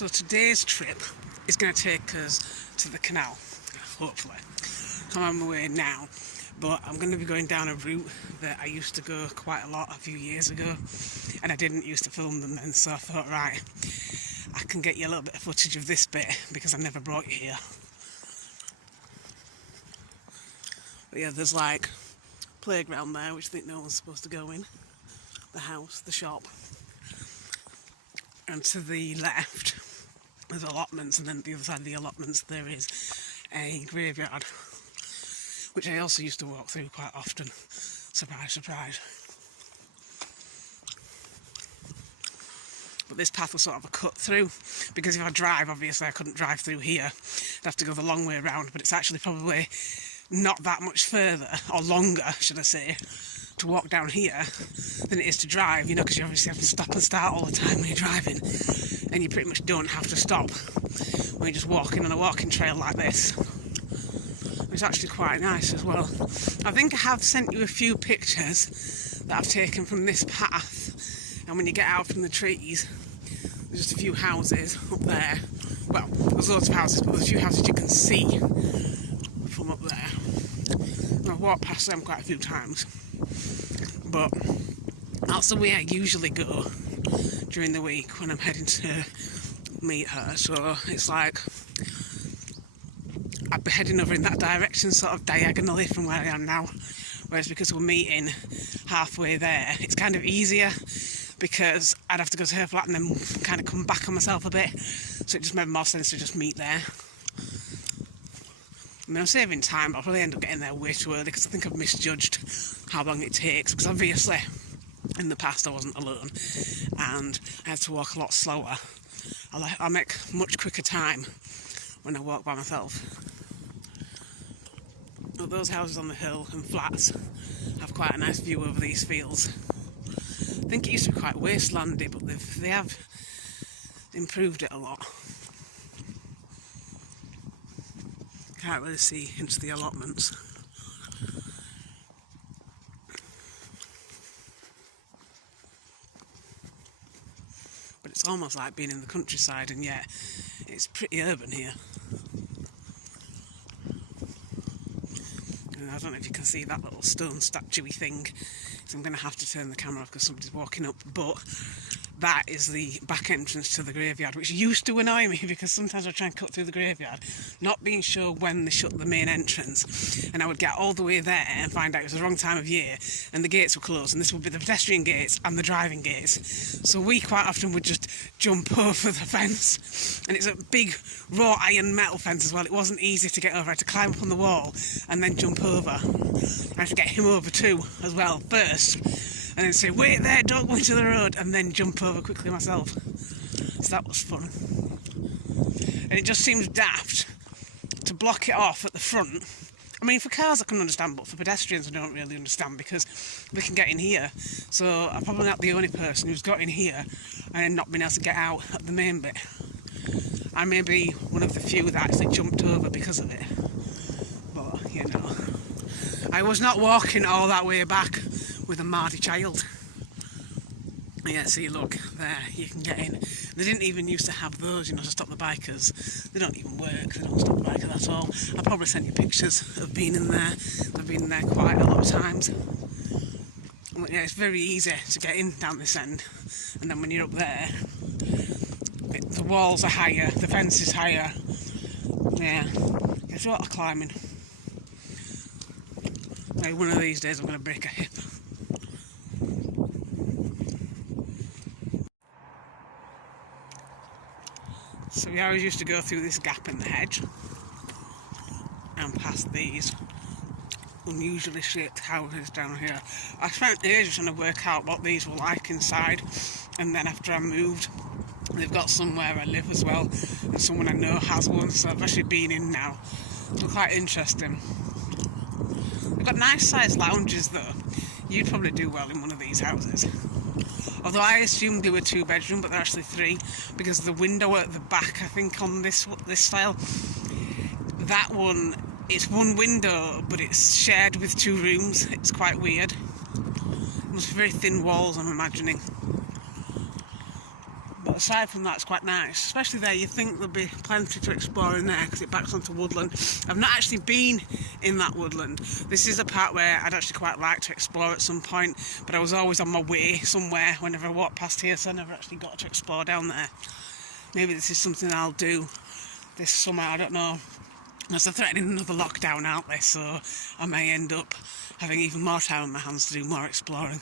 So today's trip is going to take us to the canal, hopefully. I'm on my way now, but I'm going to be going down a route that I used to go quite a lot a few years ago, and I didn't used to film them then, so I thought, right, I can get you a little bit of footage of this bit because I never brought you here. But yeah, there's like playground there, which I think no one's supposed to go in. The house, the shop. And to the left, there's allotments, and then at the other side of the allotments there is a graveyard, which I also used to walk through quite often. Surprise, surprise. But this path was sort of a cut through, because if I drive, obviously I couldn't drive through here. I'd have to go the long way around, but it's actually probably not that much further, or longer, should I say, to walk down here than it is to drive, you know, because you obviously have to stop and start all the time when you're driving, and you pretty much don't have to stop when you're just walking on a walking trail like this. It's actually quite nice as well. I think I have sent you a few pictures that I've taken from this path, and when you get out from the trees, there's just a few houses up there. Well, there's loads of houses, but there's a few houses you can see from up there. And I've walked past them quite a few times. But that's the way I usually go during the week when I'm heading to meet her. So it's like I'd be heading over in that direction, sort of diagonally from where I am now. Whereas because we're meeting halfway there, it's kind of easier because I'd have to go to her flat and then kind of come back on myself a bit. So it just made more sense to just meet there. I mean, I'm saving time, but I'll probably end up getting there way too early because I think I've misjudged how long it takes, because obviously in the past I wasn't alone and I had to walk a lot slower. I make much quicker time when I walk by myself. But those houses on the hill and flats have quite a nice view over these fields. I think it used to be quite wastelandy, but they have improved it a lot. Can't really see into the allotments. But it's almost like being in the countryside, and yet it's pretty urban here. And I don't know if you can see that little stone statue-y thing, so I'm going to have to turn the camera off because somebody's walking up, but that is the back entrance to the graveyard, which used to annoy me because sometimes I try and cut through the graveyard, not being sure when they shut the main entrance, and I would get all the way there and find out it was the wrong time of year and the gates were closed, and this would be the pedestrian gates and the driving gates. So we quite often would just jump over the fence, and it's a big raw iron metal fence as well. It wasn't easy to get over. I had to climb up on the wall and then jump over. I had to get him over too as well first, and then say, wait there, don't go into the road, and then jump over quickly myself. So that was fun. And it just seems daft to block it off at the front. I mean, for cars I can understand, but for pedestrians I don't really understand because they can get in here. So I'm probably not the only person who's got in here and then not been able to get out at the main bit. I may be one of the few that actually jumped over because of it. But, you know, I was not walking all that way back with a mardy child. Yeah, see, look, there, you can get in. They didn't even used to have those, you know, to stop the bikers. They don't even work, they don't stop the bikers at all. I'll probably send you pictures of being in there. I've been in there quite a lot of times. But yeah, it's very easy to get in down this end. And then when you're up there, the walls are higher, the fence is higher. Yeah, it's a lot of climbing. Like one of these days I'm going to break a hip. So we always used to go through this gap in the hedge and past these unusually shaped houses down here. I spent ages trying to work out what these were like inside, and then after I moved, they've got some where I live as well, and someone I know has one, so I've actually been in now. It's quite interesting. They've got nice sized lounges though. You'd probably do well in one of these houses. Although I assumed they were 2-bedroom, but they're actually 3, because the window at the back, I think on this style, that one, it's one window, but it's shared with 2 rooms. It's quite weird. It must be very thin walls, I'm imagining. But aside from that, it's quite nice. Especially there, you think there'll be plenty to explore in there because it backs onto woodland. I've not actually been in that woodland. This is a part where I'd actually quite like to explore at some point, but I was always on my way somewhere whenever I walked past here, so I never actually got to explore down there. Maybe this is something I'll do this summer, I don't know. There's a threatening another lockdown out there, so I may end up having even more time on my hands to do more exploring.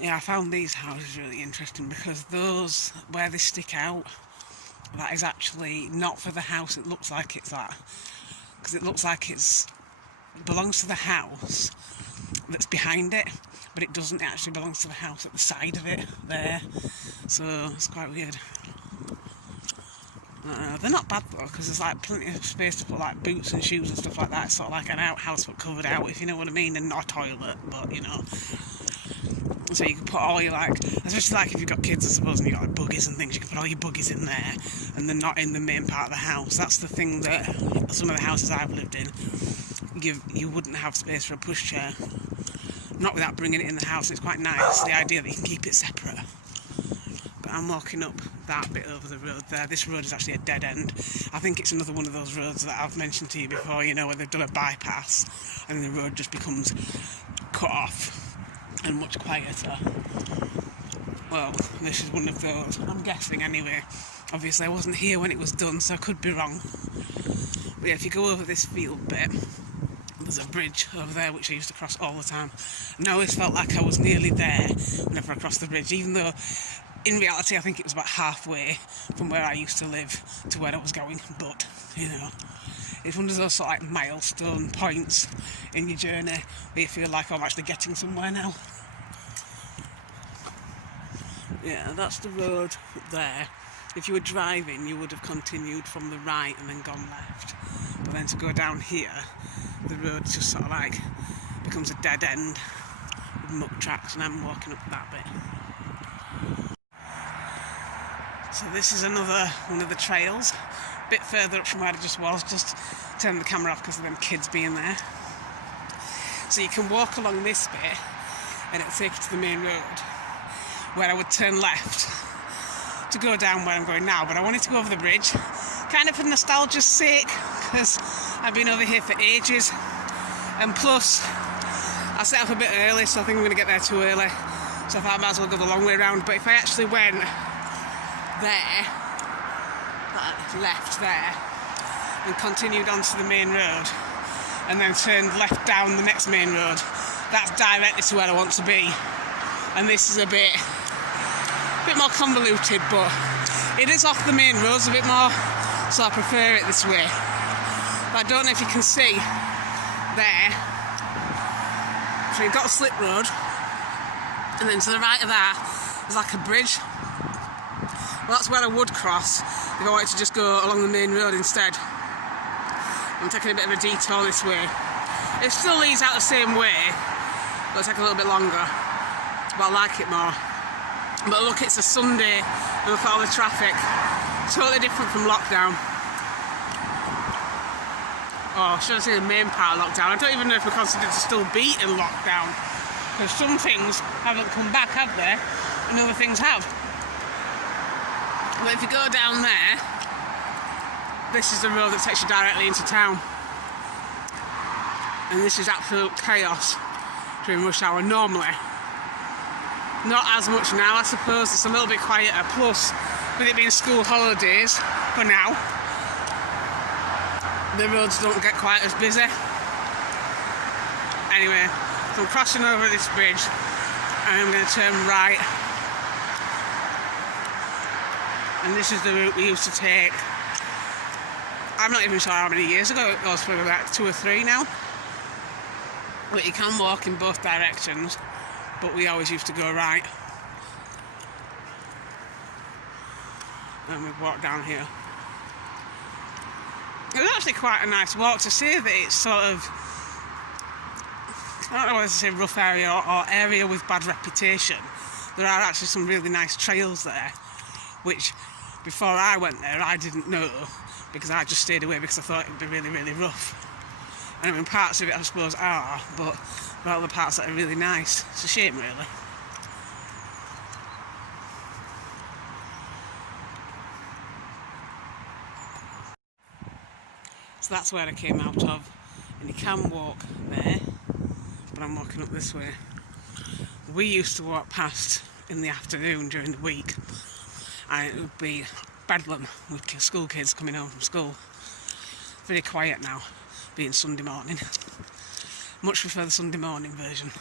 Yeah, I found these houses really interesting because those, where they stick out, that is actually not for the house. It looks like it's that. Because it looks like it belongs to the house that's behind it, but it doesn't. It actually belongs to the house at the side of it, there. So it's quite weird. They're not bad though, because there's like plenty of space to put like boots and shoes and stuff like that. It's sort of like an outhouse but covered out, if you know what I mean, and not a toilet, but you know. So you can put all your like, especially like if you've got kids I suppose and you've got like buggies and things, you can put all your buggies in there and they're not in the main part of the house. That's the thing that some of the houses I've lived in, you wouldn't have space for a pushchair. Not without bringing it in the house. It's quite nice, the idea that you can keep it separate. But I'm walking up that bit over the road there. This road is actually a dead end. I think it's another one of those roads that I've mentioned to you before, you know, where they've done a bypass and the road just becomes cut off and much quieter. Well, this is one of those, I'm guessing anyway. Obviously I wasn't here when it was done, so I could be wrong. But yeah, if you go over this field bit, there's a bridge over there which I used to cross all the time. And I always felt like I was nearly there whenever I crossed the bridge, even though in reality I think it was about halfway from where I used to live to where I was going. But, you know, it's one of those sort of like milestone points in your journey where you feel like, oh, I'm actually getting somewhere now. Yeah, that's the road there. If you were driving, you would have continued from the right and then gone left. But then to go down here, the road just sort of like becomes a dead end with muck tracks, and I'm walking up that bit. So this is another one of the trails, a bit further up from where I just was. Just turn the camera off because of them kids being there. So you can walk along this bit and it'll take you to the main road, where I would turn left to go down where I'm going now, but I wanted to go over the bridge, kind of for nostalgia's sake, because I've been over here for ages, and plus I set up a bit early, so I think I'm going to get there too early, so I thought I might as well go the long way around. But if I actually went there, left there, and continued onto the main road, and then turned left down the next main road, that's directly to where I want to be. And this is a bit more convoluted, but it is off the main roads a bit more, so I prefer it this way. But I don't know if you can see there. So you've got a slip road, and then to the right of that there's like a bridge. Well, that's where I would cross if I wanted to just go along the main road instead. I'm taking a bit of a detour this way. It still leads out the same way, but it'll take a little bit longer. But I like it more. But look, it's a Sunday, and look at all the traffic. Totally different from lockdown. Oh, should I say the main part of lockdown? I don't even know if we're considered to still be in lockdown, because some things haven't come back, have they? And other things have. But if you go down there, this is the road that takes you directly into town. And this is absolute chaos during rush hour normally. Not as much now, I suppose. It's a little bit quieter. Plus, with it being school holidays for now, the roads don't get quite as busy. Anyway, so I'm crossing over this bridge and I'm going to turn right. And this is the route we used to take. I'm not even sure how many years ago it was, probably like 2 or 3 now. But you can walk in both directions, but we always used to go right. And we've walked down here. It was actually quite a nice walk. To say that it's sort of, I don't know whether to say rough area or area with bad reputation. There are actually some really nice trails there, which before I went there I didn't know, because I just stayed away because I thought it would be really, really rough. And I mean, parts of it I suppose are, but there are other parts that are really nice. It's a shame, really. So that's where I came out of, and you can walk there, but I'm walking up this way. We used to walk past in the afternoon during the week, and it would be bedlam with school kids coming home from school. Very quiet now, being Sunday morning. Much prefer the Sunday morning version.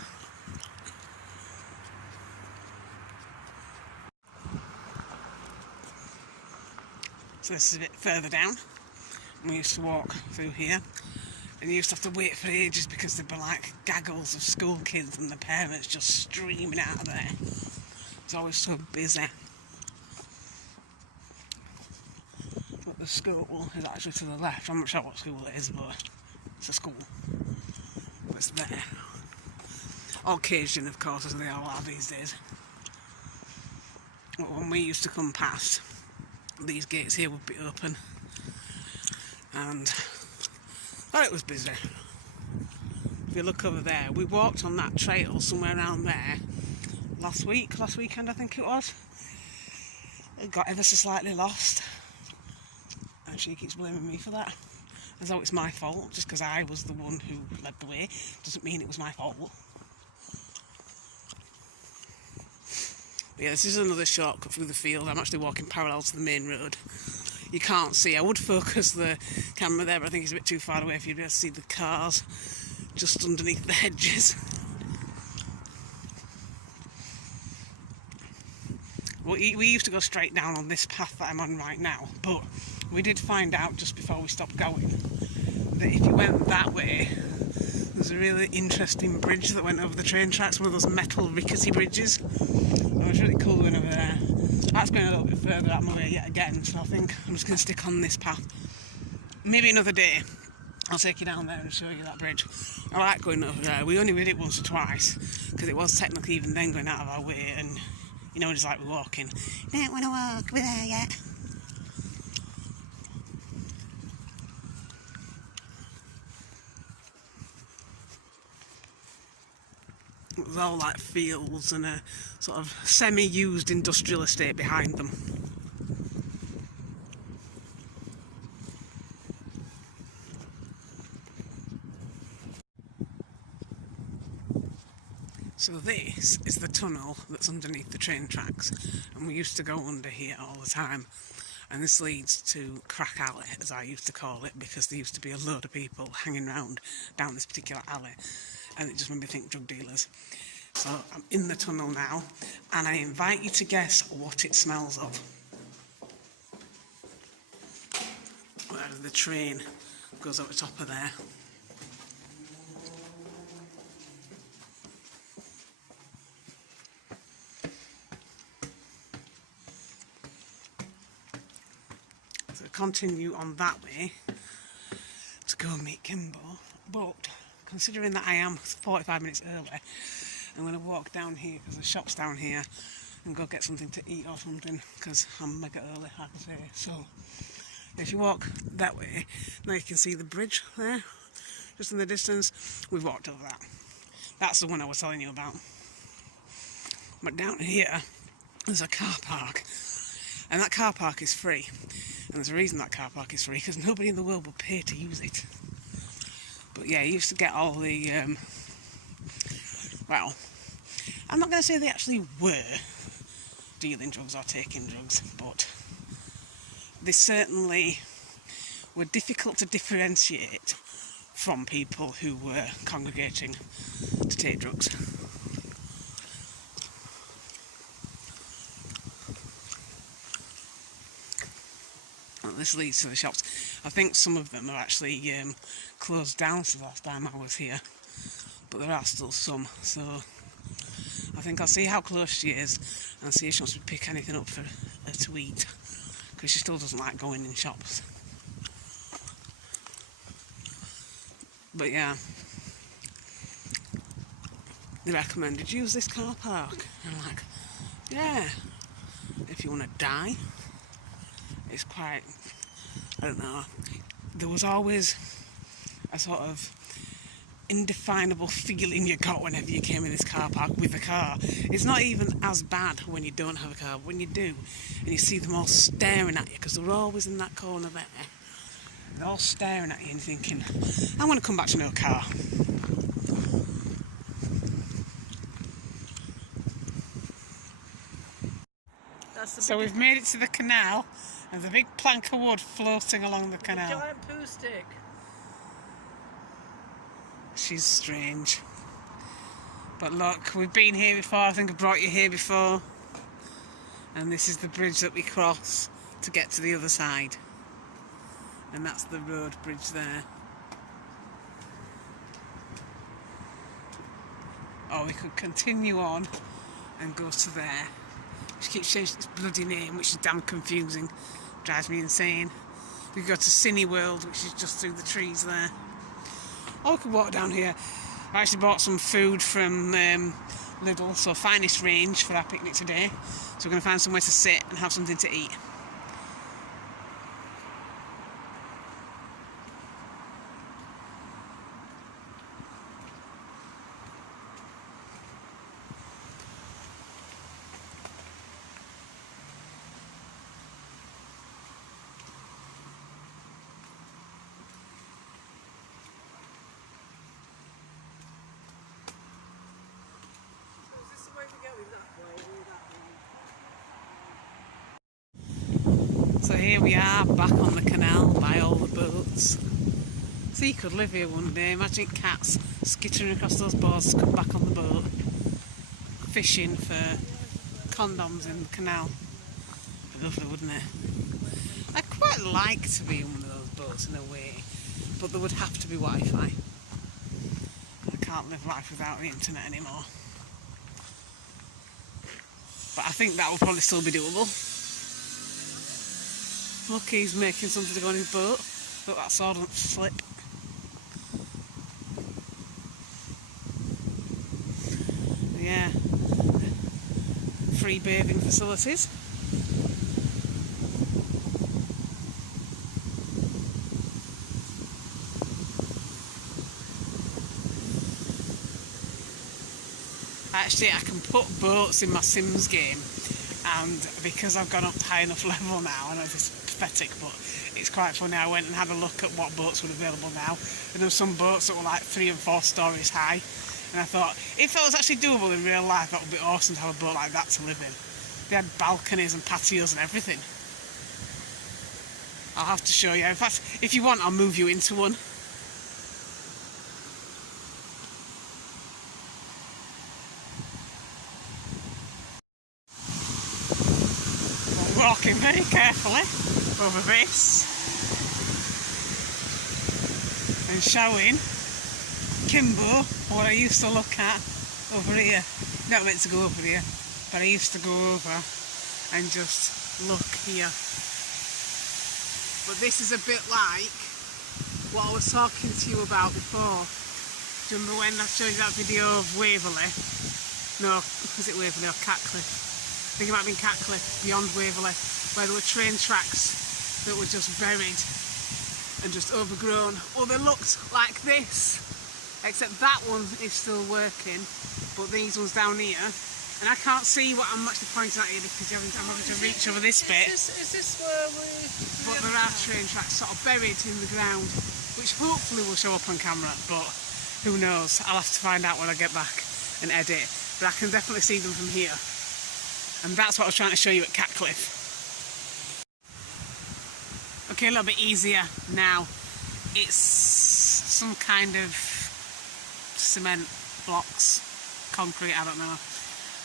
So this is a bit further down. We used to walk through here, and you used to have to wait for ages because there'd be like gaggles of school kids and the parents just streaming out of there. It's always so busy. But the school is actually to the left. I'm not sure what school it is, but it's a school. But it's there. All caged in, of course, as they all are these days. But when we used to come past, these gates here would be open, and it was busy. If you look over there, we walked on that trail somewhere around there last weekend I think it was. It got ever so slightly lost, and she keeps blaming me for that, as though it's my fault. Just because I was the one who led the way doesn't mean it was my fault. But yeah, this is another shortcut through the field. I'm actually walking parallel to the main road. You can't see. I would focus the camera there, but I think it's a bit too far away for you to be able to see the cars just underneath the hedges. We used to go straight down on this path that I'm on right now, but we did find out just before we stopped going that if you went that way, there's a really interesting bridge that went over the train tracks, one of those metal rickety bridges. It was really cool going over there. That's going a little bit further out my way yet again, so I think I'm just going to stick on this path. Maybe another day I'll take you down there and show you that bridge. I like going over there. We only did it once or twice, because it was technically even then going out of our way, and you know, just like we're walking. Don't want to walk, we're there yet. It was all like fields and a sort of semi-used industrial estate behind them. So this is the tunnel that's underneath the train tracks, and we used to go under here all the time. And this leads to Crack Alley, as I used to call it, because there used to be a load of people hanging around down this particular alley, and it just made me think drug dealers. So I'm in the tunnel now, and I invite you to guess what it smells of. Where the train goes over the top of there. So continue on that way to go meet Kimbo, but considering that I am 45 minutes early, I'm going to walk down here because the shop's down here and go get something to eat or something, because I'm mega early, like I say. So if you walk that way, now you can see the bridge there, just in the distance. We've walked over that. That's the one I was telling you about. But down here, there's a car park, and that car park is free. And there's a reason that car park is free, because nobody in the world would pay to use it. But yeah, you used to get all the, well, I'm not going to say they actually were dealing drugs or taking drugs, but they certainly were difficult to differentiate from people who were congregating to take drugs. Well, this leads to the shops. I think some of them are actually closed down since the last time I was here, but there are still some, so I think I'll see how close she is and see if she wants to pick anything up for her to eat, because she still doesn't like going in shops. But yeah, they recommended use this car park. And I'm like, yeah, if you want to die. It's quite, I don't know, there was always a sort of indefinable feeling you got whenever you came in this car park with a car. It's not even as bad when you don't have a car, but when you do, and you see them all staring at you, because they're always in that corner there, They're all staring at you and thinking, I want to come back to no car. So we've made it to the canal, and there's a big plank of wood floating along the canal. A giant poo stick. She's strange. But look, we've been here before. I think I brought you here before. And this is the bridge that we cross to get to the other side. And that's the road bridge there. Or we could continue on and go to there. She keeps changing its bloody name, which is damn confusing. Drives me insane. We could go to Cineworld, which is just through the trees there. Or we could walk down here. I actually bought some food from Lidl, so finest range for our picnic today. So we're going to find somewhere to sit and have something to eat. So here we are, back on the canal by all the boats. So you could live here one day. Imagine cats skittering across those boards to come back on the boat, fishing for condoms in the canal. Lovely, wouldn't it? I'd quite like to be in one of those boats in a way, but there would have to be Wi-Fi. I can't live life without the internet anymore. But I think that will probably still be doable. Look, he's making something to go on his boat. Look, that sword doesn't slip. Yeah. Free bathing facilities. Actually, I can put boats in my Sims game, and because I've gone up to high enough level now, I know this is pathetic, but it's quite funny. I went and had a look at what boats were available now, and there were some boats that were like 3 and 4 stories high, and I thought, if that was actually doable in real life, that would be awesome to have a boat like that to live in. They had balconies and patios and everything. I'll have to show you. In fact, if you want, I'll move you into one. Walking very carefully over this and showing Kimbo what I used to look at over here. Not meant to go over here, but I used to go over and just look here. But this is a bit like what I was talking to you about before. Do you remember when I showed you that video of Waverley? No, was it Waverley or Catcliffe? I think it might have been Catcliffe, beyond Waverley, where there were train tracks that were just buried and just overgrown. Well, they looked like this, except that one is still working, but these ones down here, and I can't see what I'm actually pointing at here because I'm having to reach over this bit. Is this where we... But there are train tracks sort of buried in the ground, which hopefully will show up on camera, but who knows? I'll have to find out when I get back and edit. But I can definitely see them from here. And that's what I was trying to show you at Catcliffe. Okay, a little bit easier now. It's some kind of cement blocks, concrete, I don't know.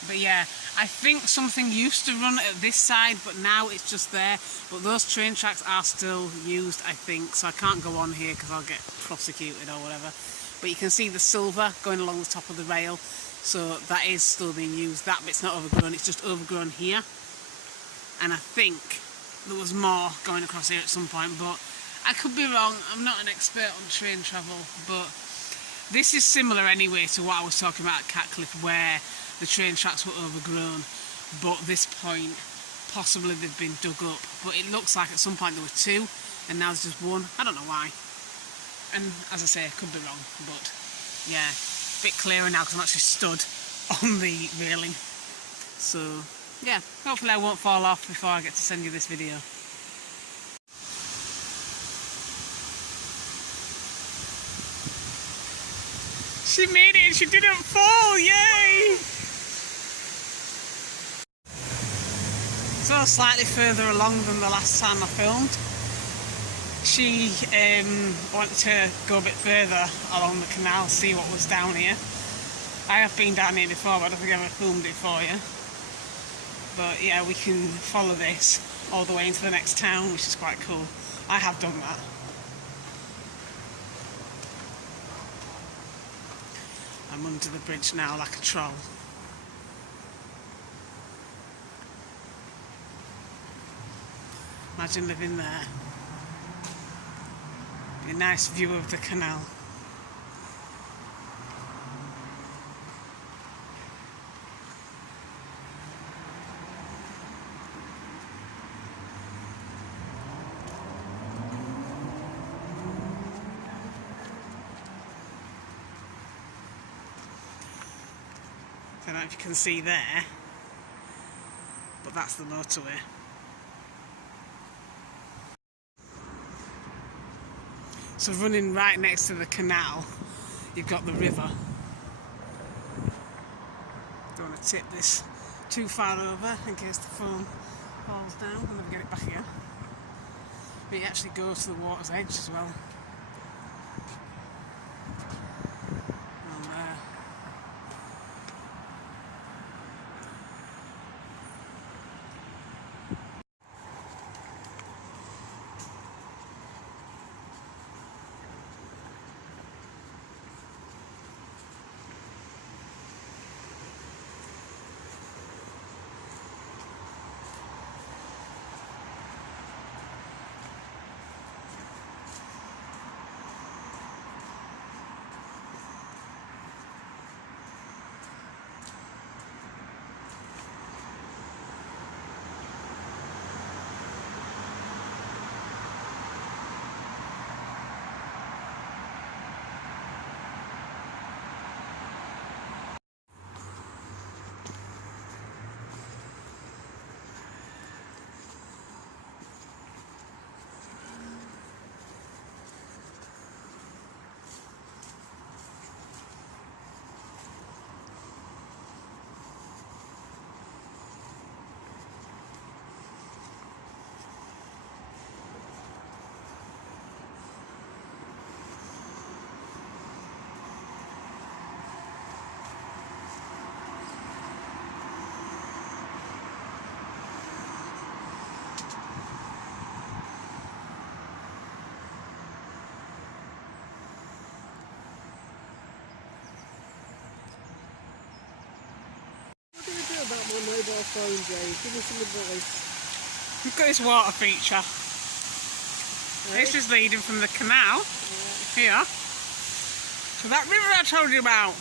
But yeah, I think something used to run at this side, but now it's just there. But those train tracks are still used, I think, so I can't go on here because I'll get prosecuted or whatever. But you can see the silver going along the top of the rail. So that is still being used. That bit's not overgrown, it's just overgrown here. And I think there was more going across here at some point, but I could be wrong. I'm not an expert on train travel, but this is similar anyway to what I was talking about at Catcliffe, where the train tracks were overgrown, but at this point possibly they've been dug up. But it looks like at some point there were 2 and now there's just 1. I don't know why. And as I say, I could be wrong, but yeah. Bit clearer now because I'm actually stood on the railing. So yeah, hopefully I won't fall off before I get to send you this video. She made it and she didn't fall, yay! So slightly further along than the last time I filmed. She wanted to go a bit further along the canal, see what was down here. I have been down here before, but I don't think I've ever filmed it for you. But yeah, we can follow this all the way into the next town, which is quite cool. I have done that. I'm under the bridge now like a troll. Imagine living there. Be a nice view of the canal. I don't know if you can see there, but that's the motorway. So running right next to the canal, you've got the river. Don't want to tip this too far over in case the phone falls down. I'll never get it back again. But you actually go to the water's edge as well. And there. About my mobile phone, Jay. Give me some advice. We've got this water feature. Right? This is leading from the canal here to that river I told you about.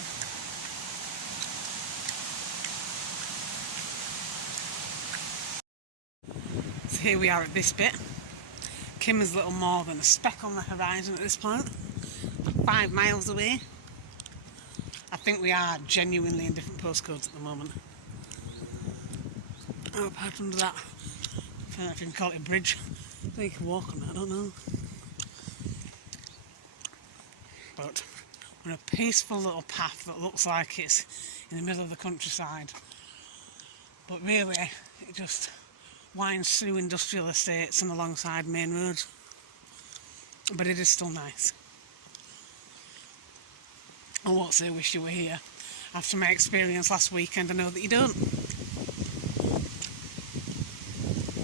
So here we are at this bit. Kim is little more than a speck on the horizon at this point. 5 miles away. I think we are genuinely in different postcodes at the moment. Oh, apart under that, I don't know if you can call it a bridge. So you can walk on it, I don't know. But we're on a peaceful little path that looks like it's in the middle of the countryside. But really, it just winds through industrial estates and alongside main roads. But it is still nice. I won't say wish you were here. After my experience last weekend, I know that you don't.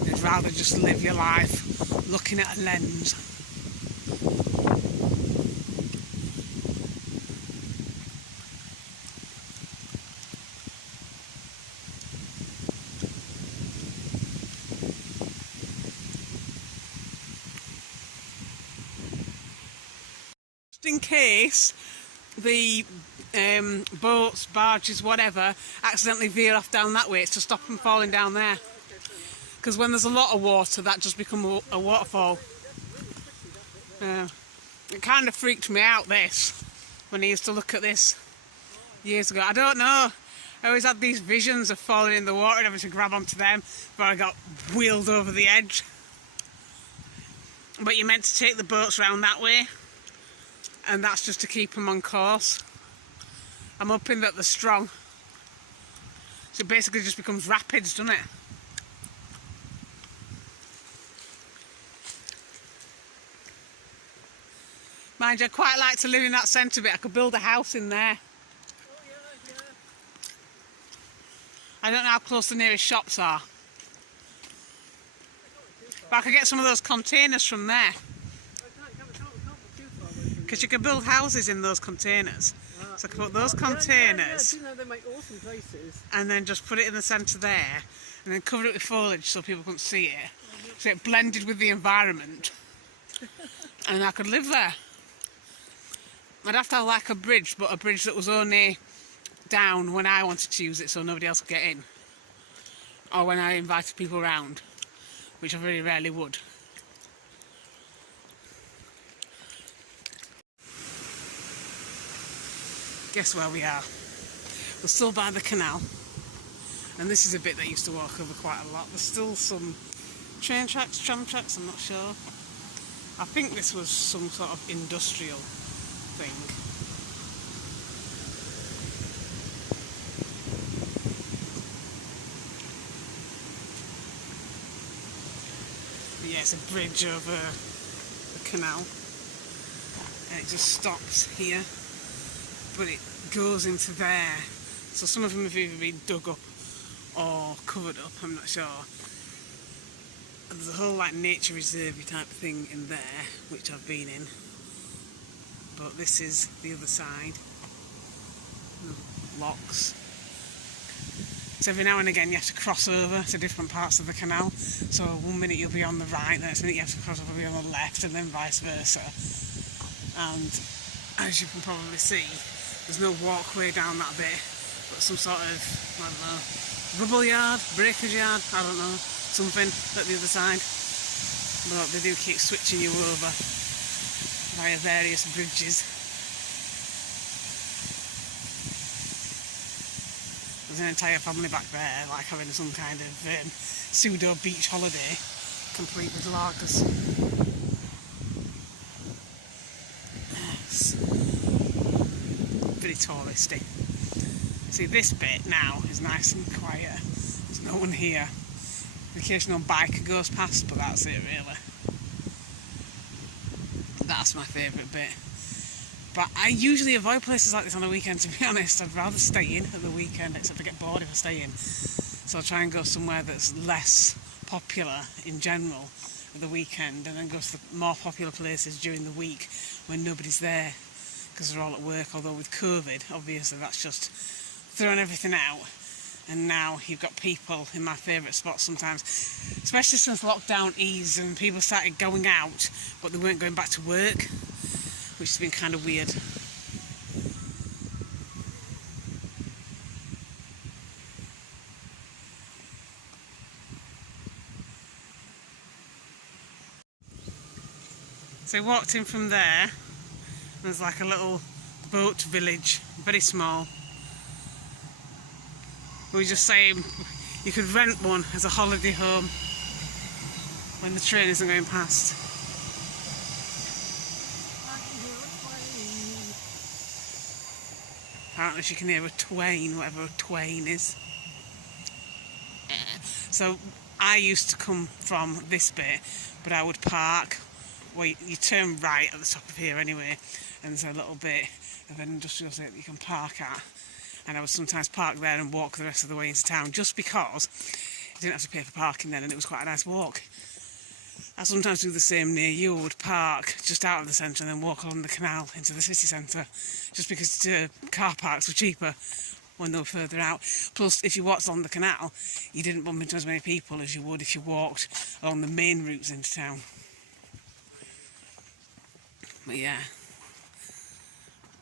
You'd rather just live your life looking at a lens. Just in case the boats, barges, whatever, accidentally veer off down that way, it's to stop them falling down there. Because when there's a lot of water, that just becomes a waterfall. It kind of freaked me out, this, when I used to look at this years ago. I don't know. I always had these visions of falling in the water and having to grab onto them before I got wheeled over the edge. But you're meant to take the boats round that way, and that's just to keep them on course. I'm hoping that they're strong. So it basically just becomes rapids, doesn't it? Mind you, I quite like to live in that centre bit. I could build a house in there. Oh yeah, yeah. I don't know how close the nearest shops are. But I could get some of those containers from there. I can't go too far away from Because you can build houses in those containers. So I could put those containers Yeah, they make awesome places. and then just put it in the centre there and then cover it with foliage so people couldn't see it. So it blended with the environment. And I could live there. I'd have to have like a bridge, but a bridge that was only down when I wanted to use it so nobody else could get in. Or when I invited people round, which I very rarely would. Guess where we are? We're still by the canal. And this is a bit that I used to walk over quite a lot. There's still some train tracks, tram tracks, I'm not sure. I think this was some sort of industrial thing. But yeah, it's a bridge over the canal. And it just stops here. But it goes into there. So some of them have either been dug up or covered up, I'm not sure. And there's a whole like nature reserve type thing in there, which I've been in. But this is the other side. Locks. So every now and again you have to cross over to different parts of the canal. So one minute you'll be on the right, the next minute you have to cross over and be on the left, and then vice versa. And as you can probably see, there's no walkway down that bit, but some sort of, I don't know, rubble yard, breakage yard, I don't know, something at the other side. But they do keep switching you over via various bridges. There's an entire family back there, like having some kind of pseudo beach holiday, complete with lagers. Yes. Very touristy. See, this bit now is nice and quiet. There's no one here. The occasional biker goes past, but that's it really. That's my favourite bit. But I usually avoid places like this on a weekend, to be honest. I'd rather stay in at the weekend, except I get bored if I stay in. So I'll try and go somewhere that's less popular in general at the weekend, and then go to the more popular places during the week when nobody's there, because they're all at work. Although with COVID, obviously that's just thrown everything out. And now you've got people in my favourite spots sometimes, especially since lockdown eased and people started going out, but they weren't going back to work, which has been kind of weird. So we walked in from there. There's like a little boat village, very small. We were just saying you could rent one as a holiday home when the train isn't going past. Apparently she can hear a twain, whatever a twain is. So I used to come from this bit, but I would park. Well, you turn right at the top of here anyway, and there's a little bit of an industrial estate that you can park at. And I would sometimes park there and walk the rest of the way into town, just because you didn't have to pay for parking then, and it was quite a nice walk. I sometimes do the same near you. I would park just out of the centre and then walk along the canal into the city centre, just because car parks were cheaper when they were further out. Plus, if you walked along the canal, you didn't bump into as many people as you would if you walked along the main routes into town. But yeah,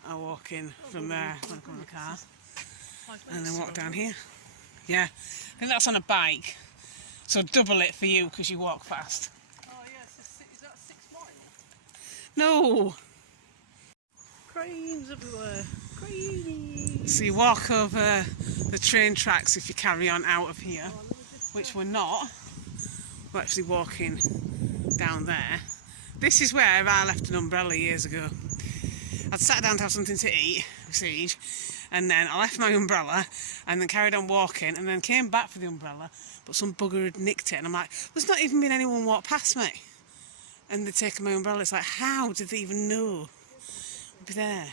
I walk in from there when I come in the car, and then walk down here. Yeah, I think that's on a bike, so double it for you because you walk fast. Oh yeah, is that 6 miles? No! Cranes everywhere. Cranes. So you walk over the train tracks if you carry on out of here, which we're not. We're actually walking down there. This is where I left an umbrella years ago. I'd sat down to have something to eat, Siege, And then I left my umbrella and then carried on walking and then came back for the umbrella, but some bugger had nicked it. And I'm like, there's not even been anyone walk past me. And they'd taken my umbrella. It's like, how did they even know it'd be there?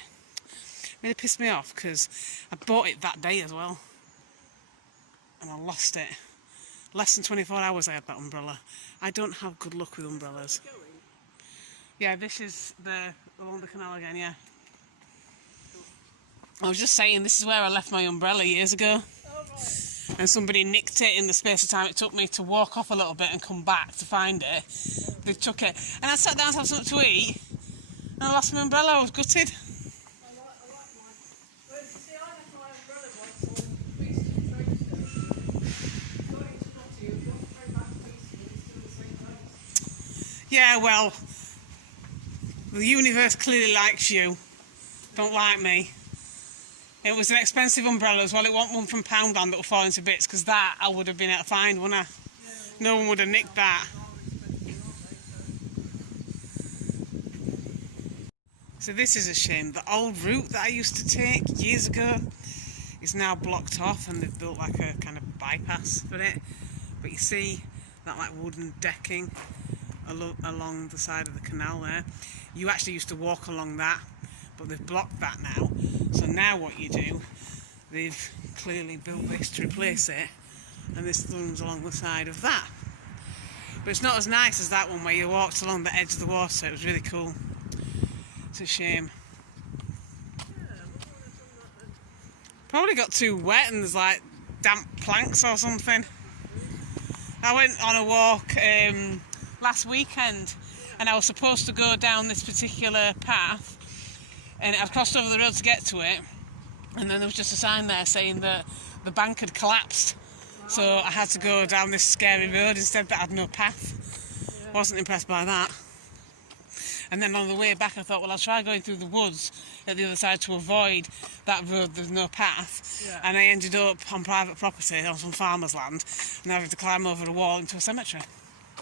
Really pissed me off because I bought it that day as well. And I lost it. Less than 24 hours I had that umbrella. I don't have good luck with umbrellas. Yeah, this is along the canal again, yeah. I was just saying, this is where I left my umbrella years ago. And somebody nicked it in the space of time it took me to walk off a little bit and come back to find it. They took it. And I sat down to have something to eat, and I lost my umbrella. I was gutted. Yeah, well, the universe clearly likes you. Don't like me. It was an expensive umbrella as well. It wasn't one from Poundland that will fall into bits, because that I would have been able to find, wouldn't I? No one would have nicked that. So this is a shame. The old route that I used to take years ago is now blocked off, and they've built like a kind of bypass for it. But you see that like wooden decking along the side of the canal there. You actually used to walk along that, but they've blocked that now. So now what you do, they've clearly built this to replace it, and this runs along the side of that. But it's not as nice as that one where you walked along the edge of the water. It was really cool. It's a shame. Probably got too wet and there's like damp planks or something. I went on a walk last weekend, and I was supposed to go down this particular path, and I'd crossed over the road to get to it, and then there was just a sign there saying that the bank had collapsed, so I had to go down this scary road instead that had no path. Wasn't impressed by that. And then on the way back I thought, well, I'll try going through the woods at the other side to avoid that road. There's no path. Yeah. And I ended up on private property on some farmer's land and having to climb over a wall into a cemetery.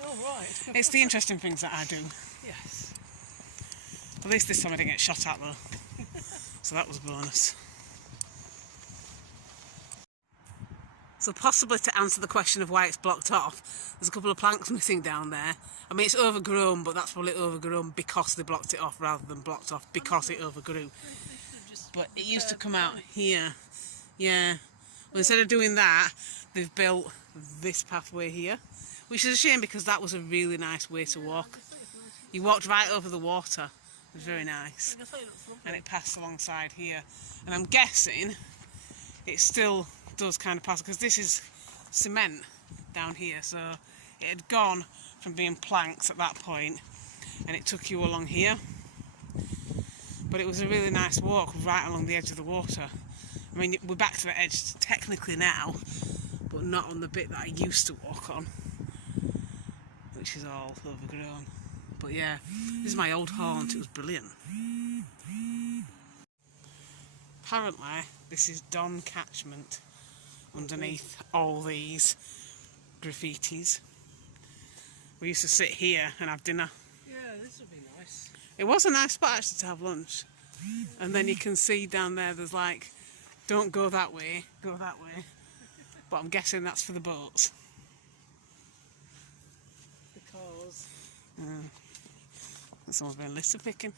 Oh, right. It's the interesting things that I do. Yes. At least this time I didn't get shot at though. So that was a bonus. So possibly to answer the question of why it's blocked off, there's a couple of planks missing down there. I mean, it's overgrown, but that's probably overgrown because they blocked it off rather than blocked off because it overgrew. But it used to come out here. Yeah. Well, instead of doing that, they've built this pathway here, which is a shame because that was a really nice way to walk. You walked right over the water. It was very nice. And it passed alongside here. And I'm guessing it still does kind of pass, because this is cement down here, so it had gone from being planks at that point and it took you along here, but it was a really nice walk right along the edge of the water. I mean, we're back to the edge technically now, but not on the bit that I used to walk on, which is all overgrown. But yeah, this is my old haunt. It was brilliant. Apparently this is Don catchment underneath all these graffitis. We used to sit here and have dinner. Yeah, this would be nice. It was a nice spot actually to have lunch. And then you can see down there there's like, don't go that way, go that way. But I'm guessing that's for the boats. The cars. Someone's been litter picking.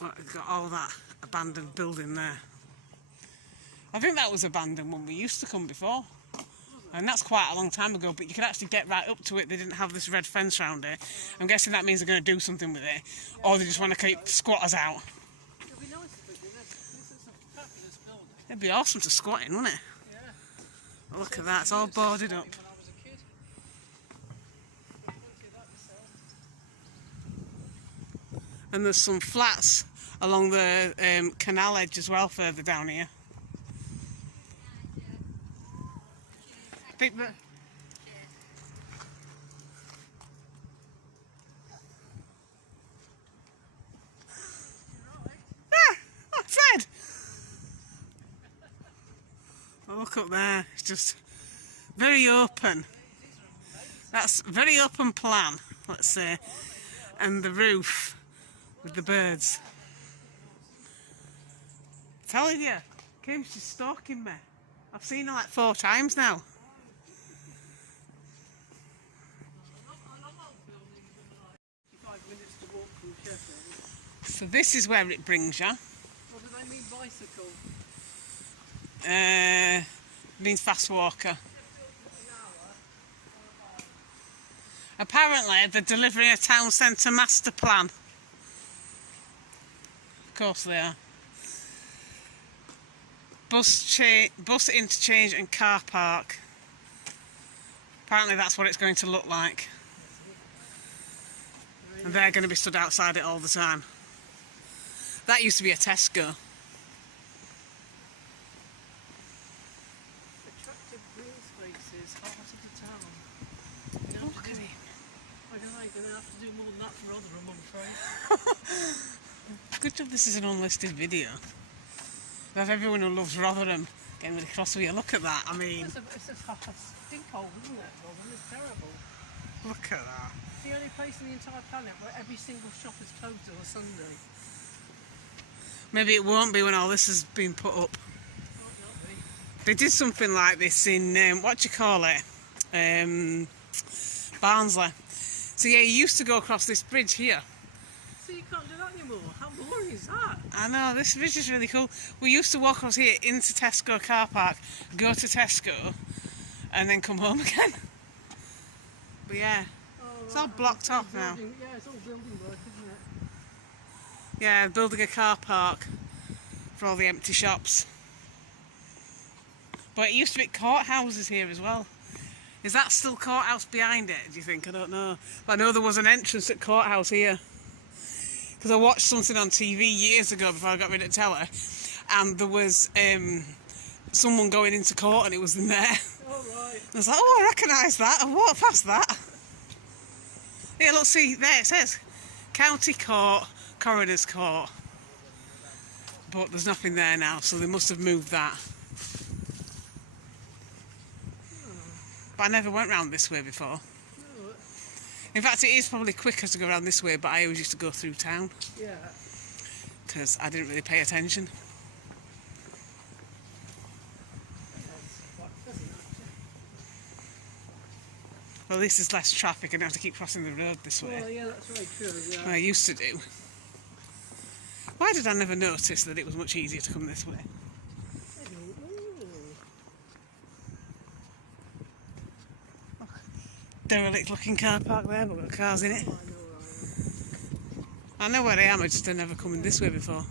Oh, it's got all that abandoned building there. I think that was abandoned when we used to come before. And that's quite a long time ago, but you could actually get right up to it. They didn't have this red fence around it. I'm guessing that means they're going to do something with it, or they just want to keep squatters out. It'd be nice if they did this. This is a fabulous building. It'd be awesome to squat in, wouldn't it? Yeah. Oh, look at that, it's all boarded up. When I was a kid. And there's some flats along the canal edge as well, further down here. I think that... Fred! Oh, look up there, it's just very open. That's a very open plan, let's say. And the roof with the birds. Telling you, Kim's just stalking me. I've seen her like 4 times now. So this is where it brings you. What do they mean bicycle? Means fast walker. Apparently they're delivering a town centre master plan. Of course they are. Bus interchange and car park. Apparently that's what it's going to look like. And they're going to be stood outside it all the time. That used to be a Tesco. Attractive green spaces, heart of the town. Look at him. I don't know, you're going to have to do more than that for Rotherham, I'm afraid. Good job this is an unlisted video. That everyone who loves Rotherham getting really cross with you. Look at that, I mean... It's a stink hole, isn't it, Rotherham? It's terrible. Look at that. It's the only place in the entire planet where every single shop is closed on a Sunday. Maybe it won't be when all this has been put up. Might not be. They did something like this in, what do you call it? Barnsley. So yeah, you used to go across this bridge here. So you can't do that anymore? How boring is that? I know, this bridge is really cool. We used to walk across here into Tesco car park, go to Tesco, and then come home again. But yeah, it's all blocked off now. Yeah, it's all building work, isn't it? Yeah, building a car park for all the empty shops. But it used to be courthouses here as well. Is that still courthouse behind it, do you think? I don't know. But I know there was an entrance at courthouse here. Because I watched something on TV years ago before I got rid of the telly, and there was someone going into court and it was in there. Oh, right. I was like, oh, I recognise that. I walked past that. Yeah, look, see, there it says County Court, Coroner's Court. But there's nothing there now, so they must have moved that. But I never went round this way before. No. In fact, it is probably quicker to go around this way, but I always used to go through town Yeah. because I didn't really pay attention. Well, this is less traffic and I have to keep crossing the road this way. Well, yeah, that's very true. Yeah. I used to do. Why did I never notice that it was much easier to come this way? I don't know. Derelict looking car park there, but got cars in it. I know, right. I know where I am, I just have never come in this way before.